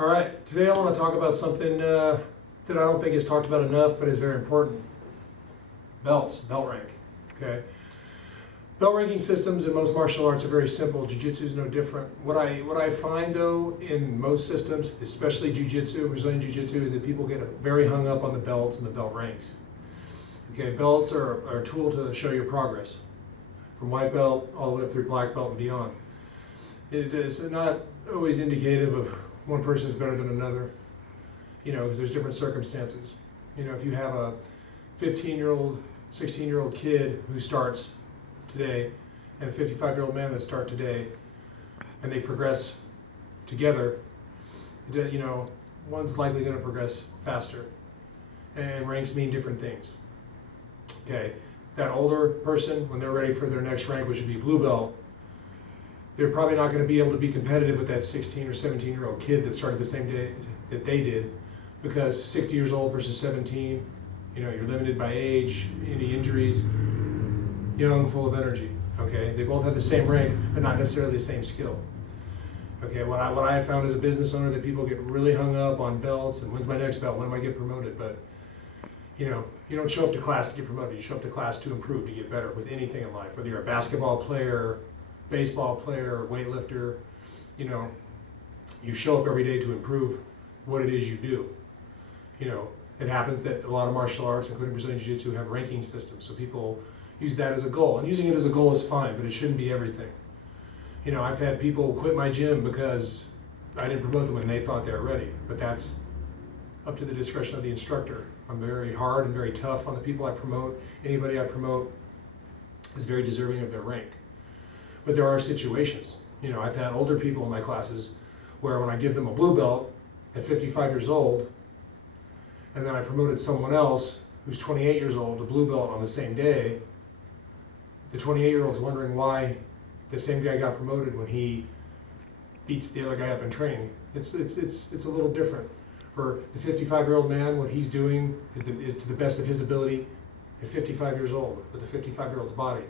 All right, today I want to talk about something that I don't think is talked about enough, but is very important. Belts, belt rank, okay? Belt ranking systems in most martial arts are very simple. Jiu Jitsu is no different. What I find though in most systems, especially Jiu Jitsu, Brazilian Jiu Jitsu, is that people get very hung up on the belts and the belt ranks. Okay, belts are a tool to show your progress, from white belt all the way up through black belt and beyond. It is not always indicative of one person is better than another, because there's different circumstances. If you have a 15-year-old, 16-year-old kid who starts today and a 55-year-old man that start today, and they progress together, one's likely going to progress faster. And ranks mean different things. Okay, that older person, when they're ready for their next rank, which would be blue belt, they're probably not going to be able to be competitive with that 16 or 17-year-old kid that started the same day that they did, because 60 years old versus 17, you're limited by age, any injuries, young, full of energy. Okay, they both have the same rank, but not necessarily the same skill. Okay, what I have found as a business owner, that people get really hung up on belts and when's my next belt, when am I get promoted? But you don't show up to class to get promoted. You show up to class to improve, to get better with anything in life, whether you're a basketball player, baseball player, weightlifter. You show up every day to improve what it is you do. It happens that a lot of martial arts, including Brazilian Jiu Jitsu, have ranking systems, so people use that as a goal. And using it as a goal is fine, but it shouldn't be everything. I've had people quit my gym because I didn't promote them when they thought they were ready, but that's up to the discretion of the instructor. I'm very hard and very tough on the people I promote. Anybody I promote is very deserving of their rank. But there are situations. I've had older people in my classes where when I give them a blue belt at 55 years old, and then I promoted someone else who's 28 years old to blue belt on the same day, the 28-year-old's wondering why the same guy got promoted when he beats the other guy up in training. It's a little different. For the 55-year-old man, what he's doing is to the best of his ability at 55 years old, with a 55-year-old's body.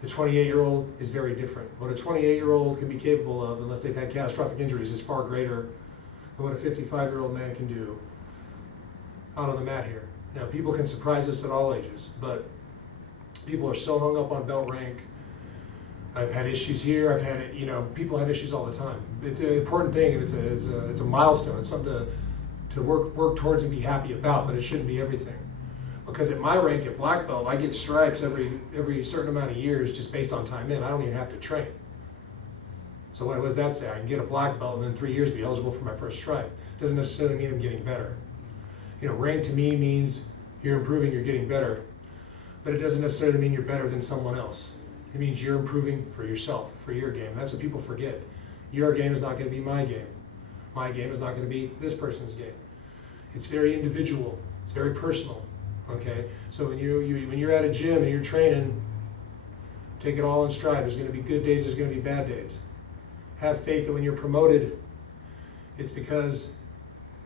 The 28-year-old is very different. What a 28-year-old can be capable of, unless they've had catastrophic injuries, is far greater than what a 55-year-old man can do out on the mat here. Now, people can surprise us at all ages, but people are so hung up on belt rank. I've had issues here. I've had people have issues all the time. It's an important thing, and it's a milestone. It's something to work towards and be happy about, but it shouldn't be everything. Because at my rank at black belt, I get stripes every certain amount of years just based on time in. I don't even have to train. So what does that say? I can get a black belt and in 3 years be eligible for my first stripe. Doesn't necessarily mean I'm getting better. Rank to me means you're improving, you're getting better, but it doesn't necessarily mean you're better than someone else. It means you're improving for yourself, for your game. That's what people forget. Your game is not going to be my game. My game is not going to be this person's game. It's very individual. It's very personal. Okay, so when you're at a gym and you're training, take it all in stride. There's going to be good days. There's going to be bad days. Have faith that when you're promoted, it's because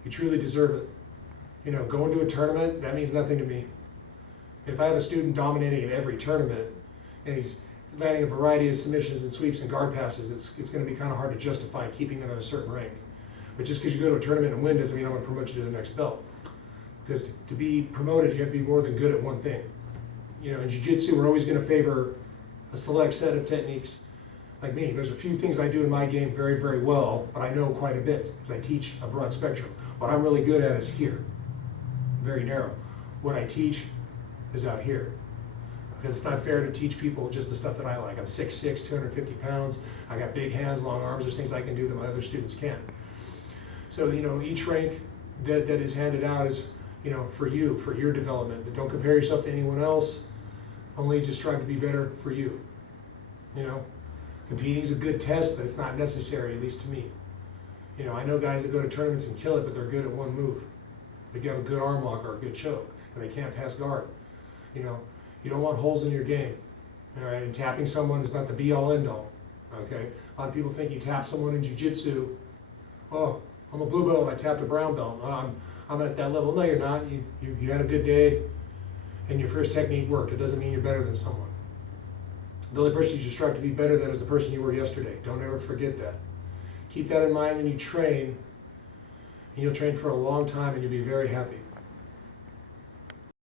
you truly deserve it. Going to a tournament, that means nothing to me. If I have a student dominating at every tournament and he's landing a variety of submissions and sweeps and guard passes, it's going to be kind of hard to justify keeping him at a certain rank. But just because you go to a tournament and win doesn't mean I'm going to promote you to the next belt. Because to be promoted, you have to be more than good at one thing. In Jiu Jitsu, we're always going to favor a select set of techniques. Like me, there's a few things I do in my game very, very well, but I know quite a bit because I teach a broad spectrum. What I'm really good at is here, very narrow. What I teach is out here. Because it's not fair to teach people just the stuff that I like. I'm 6'6", 250 pounds. I got big hands, long arms. There's things I can do that my other students can't. So, each rank that is handed out is for you, for your development. But don't compare yourself to anyone else. Only just strive to be better for you. Competing is a good test, but it's not necessary, at least to me. I know guys that go to tournaments and kill it, but they're good at one move. They have a good arm lock or a good choke, and they can't pass guard. You don't want holes in your game. All right, and tapping someone is not the be-all, end-all. Okay, a lot of people think you tap someone in Jiu Jitsu. Oh, I'm a blue belt. I tapped a brown belt. I'm at that level. No, you're not. You had a good day, and your first technique worked. It doesn't mean you're better than someone. The only person you should strive to be better than is the person you were yesterday. Don't ever forget that. Keep that in mind when you train, and you'll train for a long time and you'll be very happy.